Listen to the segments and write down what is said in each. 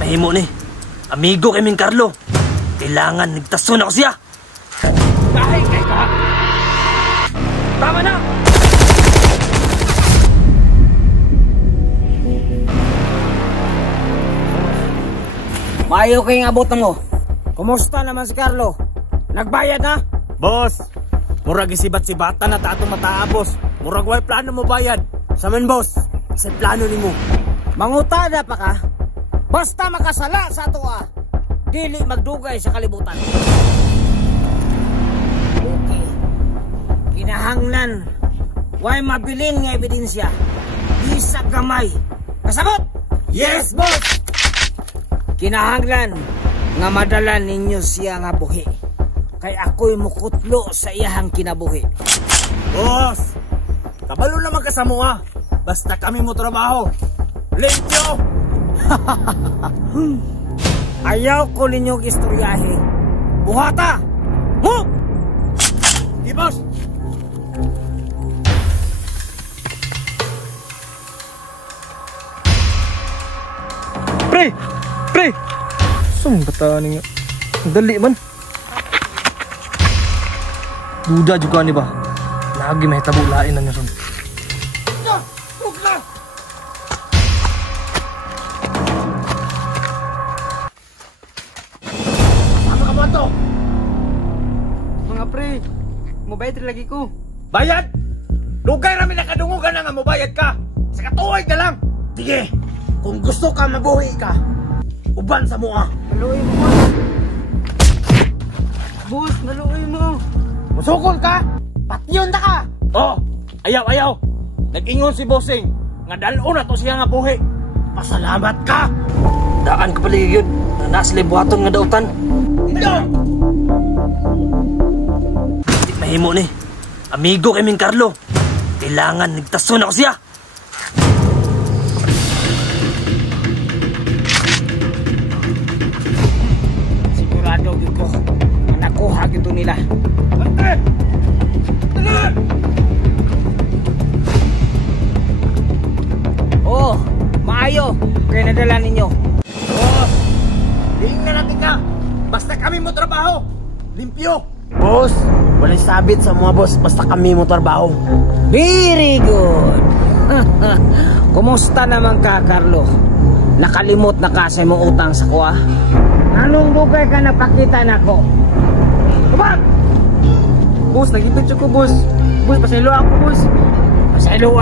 Mahimo ni. Amigo kaming Carlo. Kailangan nagtason ako siya. Dahil kay ka. Tama na! Maayo kayong abot na mo. Kumusta naman si Carlo? Nagbayad na? Boss, murag isibat-sibatan na ta atong mataabos. Murag way plano mo bayad. Saman boss, sa plano nimo. Mangutada pa ka? Basta makasala sa ato dili magdugay sa kalibutan. Okay. Kinahanglan. Way mabilin nga ebidensya. Isa gamay. Kasabot? Yes, boss! Kinahanglan nga madalan ninyo siya nga buhi. Kay ako'y mukutlo sa iyahang kinabuhi. Boss, kabalo naman ka sa mua. Basta kami mo trabaho. Limpyo! Ayaw ko ninyong istoryahe. Buhata! Move! Di boss! Pre! Pre! Saan bata nga? Dali man. Duda juga ni ba? Lagi may tabulain na niya son. Mga pre, mabayad rin lagi ko. Bayad? Lugay rami nakadungugan na nga mo bayad ka. Sa katuway ka lang. Sige, kung gusto ka mabuhi ka, uban sa mua. Naluoy mo, boss. Boss, naluoy mo. Musukol ka? Patyon na ka? Oh, ayaw. Nag-ingon si Bossing. Nga dalon na to siya nga buhi. Pasalamat ka. Daan ka paligid yun. Nasli buhaton nga dautan. Di mahimo ni. Amigo kaming Carlo. Kailangan nagtason ako siya. Sigurado ko nakuha gito nila. Oh, maayo. Kaya nadala ninyo. Boss, diing na natin ka. Basta kami mo trabaho. Limpyo. Boss, walang sabit sa mga boss basta kami mo trabaho. Very good. Kumusta naman ka, Carlo? Nakalimot na ka sa mong utang sa kuha? Anong bugay ka napakita na ko? Kumag! Boss, nagipit ko boss. Boss, pasaylo ako boss. Pasaylo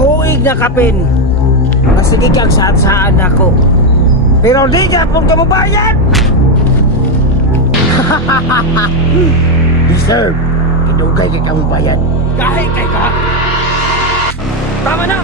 tuig na kapin. Masige kang saan-saan ako. Pero di ka pong kamubayan! Deserve. Kinugay kay kang bayan. Kahit kay ka! Tama na!